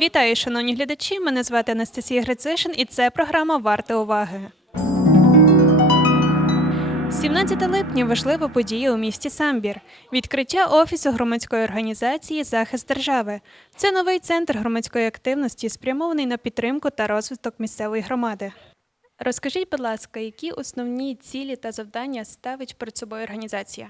Вітаю, шановні глядачі! Мене звати Анастасія Грицишин і це програма Варта уваги. 17 липня важлива подія у місті Самбір. Відкриття офісу громадської організації Захист держави. Це новий центр громадської активності, спрямований на підтримку та розвиток місцевої громади. Розкажіть, будь ласка, які основні цілі та завдання ставить перед собою організація?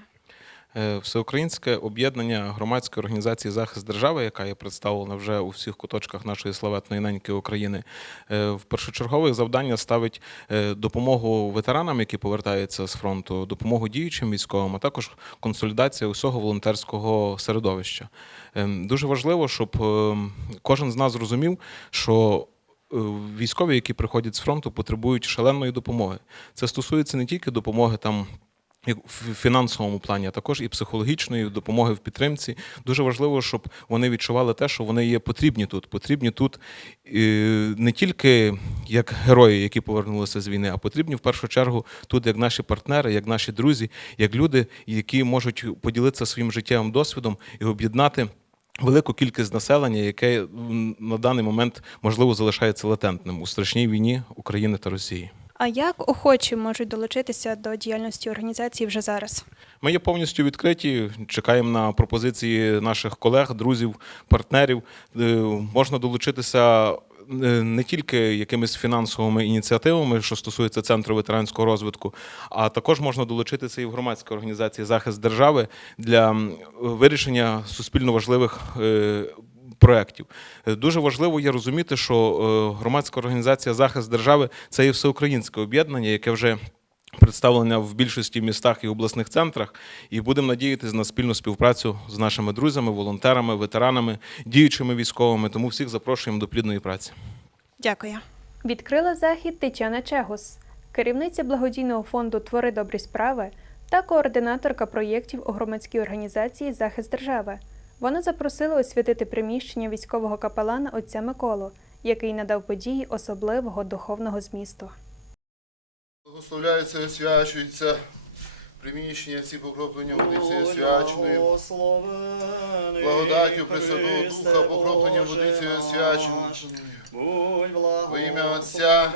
Е, Всеукраїнське об'єднання громадської організації захист держави, яка є представлена вже у всіх куточках нашої славетної неньки України, е, в першочергове завдання ставить е, допомогу ветеранам, які повертаються з фронту, допомогу діючим військовим, а також консолідація усього волонтерського середовища. Дуже важливо, щоб кожен з нас зрозумів, що військові, які приходять з фронту, потребують шаленої допомоги. Це стосується не тільки допомоги там. В фінансовому плані, а також і психологічної допомоги в підтримці. Дуже важливо, щоб вони відчували те, що вони є потрібні тут. Потрібні тут е, не тільки як герої, які повернулися з війни, а потрібні в першу чергу тут як наші партнери, як наші друзі, як люди, які можуть поділитися своїм життєвим досвідом і об'єднати велику кількість населення, яке на даний момент можливо залишається латентним у страшній війні України та Росії. А як охочі можуть долучитися до діяльності організації вже зараз? Ми є повністю відкриті. Чекаємо на пропозиції наших колег, друзів, партнерів. Е, Можна долучитися. е, Не тільки якимись фінансовими ініціативами, що стосується центру ветеранського розвитку, а також можна долучитися і в громадській організації захист держави для вирішення суспільно важливих е, проєктів. Е, Дуже важливо є розуміти, що е, громадська організація захист держави це є всеукраїнське об'єднання, яке вже представлення в більшості містах і обласних центрах, і будемо надіятися на спільну співпрацю з нашими друзями, волонтерами, ветеранами, діючими військовими. Тому всіх запрошуємо до плідної праці. Дякую. Відкрила захід Тетяна Чегус, керівниця благодійного фонду Твори добрі справи та координаторка проєктів у громадській організації Захист держави. Вона запросила освятити приміщення військового капелана отця Миколу, який надав події особливого духовного змісту. Благословляється, освячується приміщення, ці покроплення водиці освяченої. Благодаттю Пресвятого Духа, покроплення водиці освяченої. Во ім'я Отця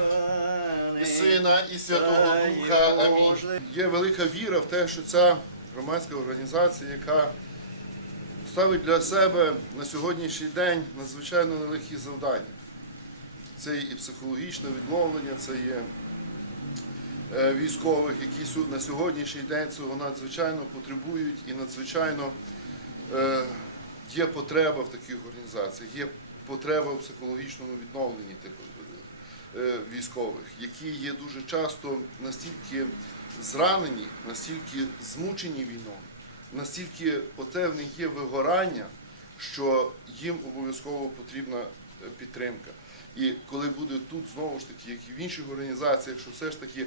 і Сина, і Святого Духа. Амінь. Є велика віра в те, що ця громадська організація, яка ставить для себе на сьогоднішній день надзвичайно нелегкі завдання. Це і психологічне відновлення, це є е, військових, які на сьогоднішній день цього надзвичайно потребують і надзвичайно е, є потреба в таких організаціях, є потреба в психологічному відновленні тих е, військових, які є дуже часто настільки зранені, настільки змучені війною, настільки оте в них є вигорання, що їм обов'язково потрібна е, підтримка. І коли буде тут знову ж таки, як і в інших організаціях, що все ж таки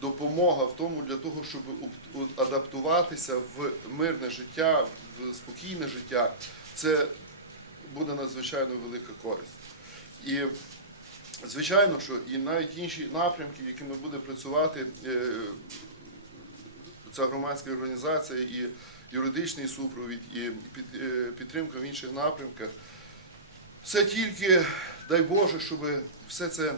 допомога в тому для того, щоб адаптуватися в мирне життя, в спокійне життя, це буде надзвичайно велика користь. І звичайно, що і навіть інші напрямки, якими буде працювати е, ця громадська організація, і юридичний супровід, і під- е, підтримка в інших напрямках, все тільки дай Боже, щоб все це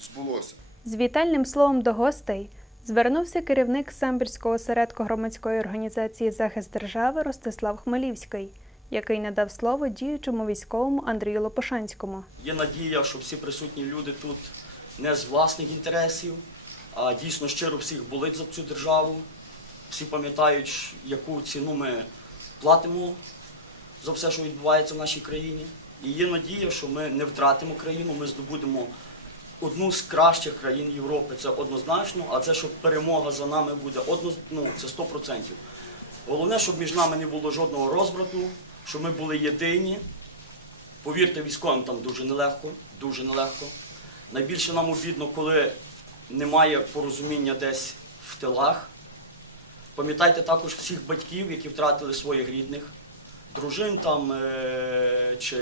збулося. З вітальним словом до гостей звернувся керівник Самбірського осередку громадської організації Захист держави Ростислав Хмелівський, який надав слово діючому військовому Андрію Лопушанському. Є надія, що всі присутні люди тут не з власних інтересів, а дійсно щиро всіх болить за цю державу. Всі пам'ятають, яку ціну ми платимо за все, що відбувається в нашій країні. І є надія, що ми не втратимо країну, ми здобудемо одну з кращих країн Європи. Це однозначно, а це, що перемога за нами буде одно, ну, це 100%. Головне, щоб між нами не було жодного розбрату, щоб ми були єдині. Повірте, військовим там дуже нелегко, дуже нелегко. Найбільше нам обідно, коли немає порозуміння десь в тилах. Пам'ятайте також всіх батьків, які втратили своїх рідних, дружин там е- чи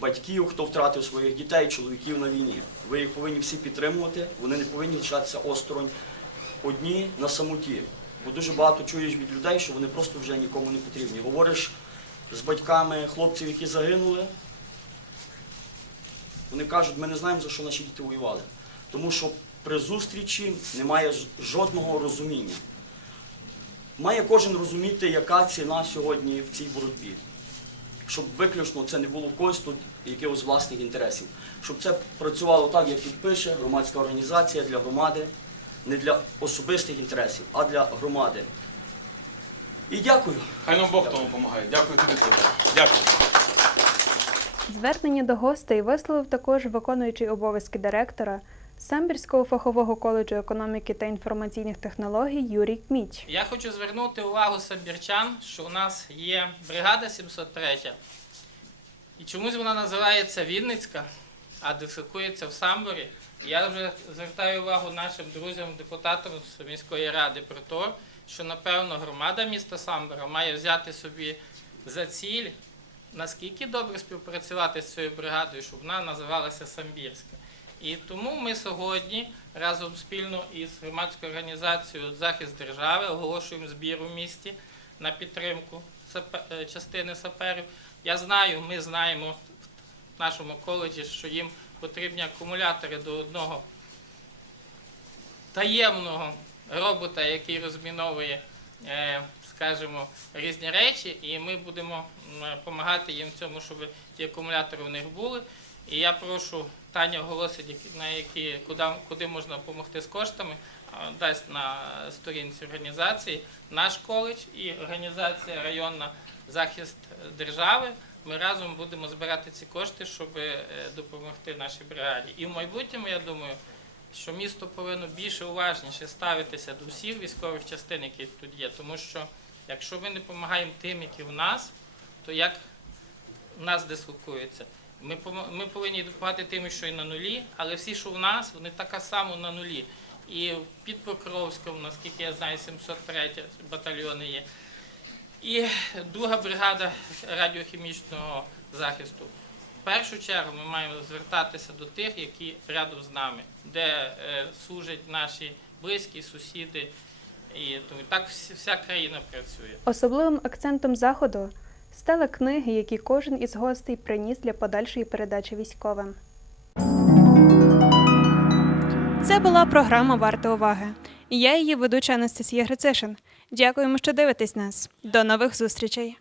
батьків, хто втратив своїх дітей, чоловіків на війні. Ви їх повинні всі підтримувати, вони не повинні лишатися осторонь одні на самоті. Бо дуже багато чуєш від людей, що вони просто вже нікому не потрібні. Говориш з батьками хлопців, які загинули, Вони кажуть, ми не знаємо, за що наші діти воювали. Тому що при зустрічі немає жодного розуміння. Має кожен розуміти, яка ціна сьогодні в цій боротьбі. Щоб виключно це не було в когось тут якихось власних інтересів. Щоб це працювало так, як тут пише, громадська організація для громади, не для особистих інтересів, а для громади. І дякую. Хай нам Бог тому допомагає. Дякую тобі. Дякую. Звернення до гостей висловив також виконуючий обов'язки директора Самбірського фахового коледжу економіки та інформаційних технологій Юрій Кміч. Я хочу звернути увагу самбірчан, що у нас є бригада 703. І чомусь вона називається Вінницька, а дислокується в Самборі. Я вже звертаю увагу нашим друзям, депутатам з міської ради про те, що напевно громада міста Самбора має взяти собі за ціль, наскільки добре співпрацювати з цією бригадою, щоб вона називалася Самбірська. І тому ми сьогодні разом спільно із громадською організацією Захист держави оголошуємо збір у місті на підтримку е, частини саперів. Я знаю, ми знаємо в нашому коледжі, що їм потрібні акумулятори до одного таємного робота, який розміновує, е, скажімо, різні речі, і ми будемо допомагати їм в цьому, щоб ті акумулятори в них були. І я прошу Таня оголосить, на які куди, куди можна допомогти з коштами, дасть на сторінці організації наш коледж і організація районна захист держави. Ми разом будемо збирати ці кошти, щоб е, допомогти нашій бригаді. І в майбутньому, я думаю, що місто повинно більше уважніше ставитися до всіх військових частин, які тут є. Тому що якщо ми не допомагаємо тим, які в нас, то як в нас дислокуються? Ми, ми повинні допомагати тим, що і на нулі, але всі, що в нас, вони така само на нулі. І під Покровськом, наскільки я знаю, 703 батальйони є. І друга бригада радіохімічного захисту. В першу чергу ми маємо звертатися до тих, які рядом з нами, де е, служать наші близькі, сусіди. І тому так вся країна працює. Особливим акцентом заходу стали книги, які кожен із гостей приніс для подальшої передачі військовим. Це була програма Варта уваги. Я її ведуча Анастасія Грицишин. Дякуємо, що дивитесь нас. До нових зустрічей!